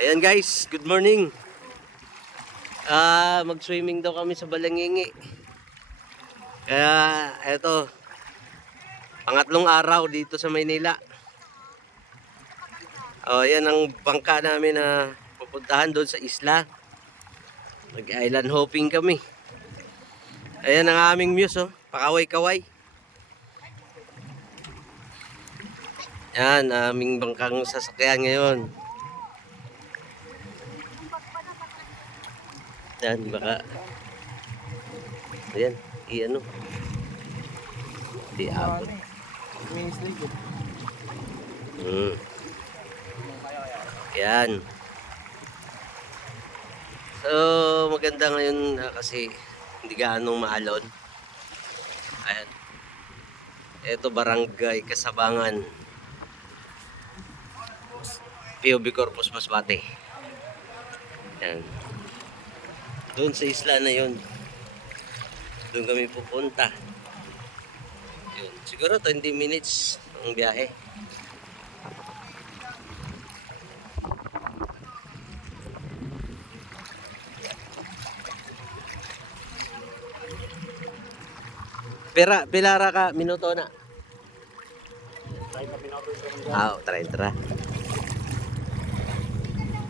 Ayan guys, good morning. Mag-swimming daw kami sa Balangingi. Kaya eto, pangatlong araw dito sa Maynila. Yan ang bangka namin na pupuntahan doon sa isla. Mag-island hopping kami. Ayan ang aming muse, pakaway-kaway. Yan, aming bangkang sasakyan ngayon. Yan, baka ayan, i-ano di-abot. Yan. So, maganda ngayon kasi hindi gaanong maalon. Ayan. Ito, Barangay Kasabangan, POB Corpus Masbate. Yan. Doon sa isla na yun, doon kami pupunta. Yun. Siguro 20 minutes ang biyahe. Pilara ka minuto na.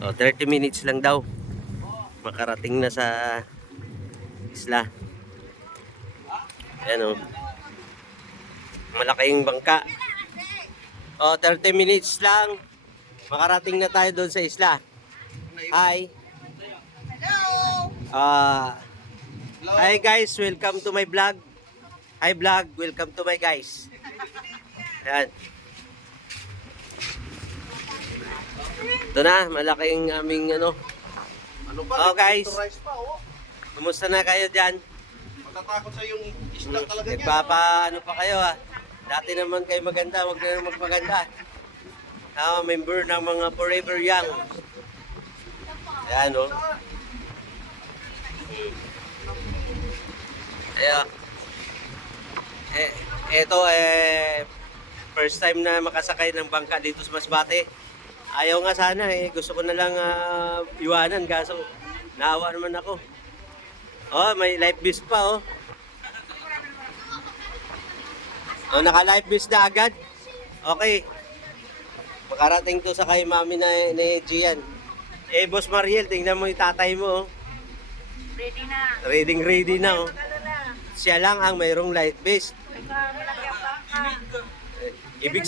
30 minutes lang daw. Makarating na sa isla. Ayan malaking bangka. 30 minutes lang. Makarating na tayo doon sa isla. Hi. Hi guys, welcome to my vlog. Hi vlog, welcome to my guys. Ayan. Ito na, malaking aming guys, kumusta na kayo dyan? Matatakot sa yung isla talaga niya. Nagpapa pa kayo Dati naman kayo maganda, wag na magpaganda. Member ng mga Forever Young. Ayan Ayan. Ito first time na makasakay ng bangka dito sa Masbate. Ayaw nga sana gusto ko na lang iwanan kaso naawa naman ako. May life vest pa naka life vest na agad. Okay. Makarating to sa kay mami na Gian. Boss Mariel, tingnan mo yung tatay mo. Ready na. Ready na Siya lang ang mayroong life vest. Ibig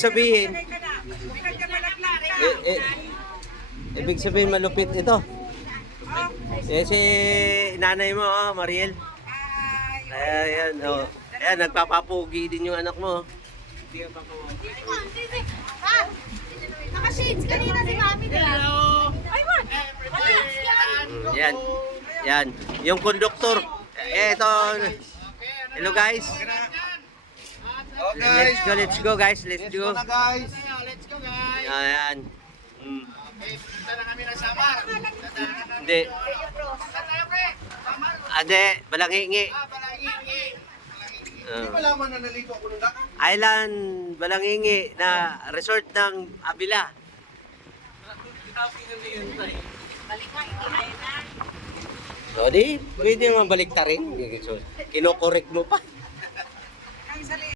sabihin malupit ito. Si nanay mo, Mariel. Ayan, ayan, nagpapapugi din yung anak mo. Naka-shades kanina si Mami. Hello! Yan. Yan. Yung conductor. Ito. Hello guys. Okay. Let's go guys. Let's go. Guys. Let's go guys! Ayan. Punta na kami ng Samar. Hindi. Ade, Balangingi. Balangingi. Hindi pa laman na nalito ako nung dakat. Island, Balangingi na resort ng Avila. Balik na, hindi na yun na. So, di, pwede naman balik ta rin. Kinokorek mo pa.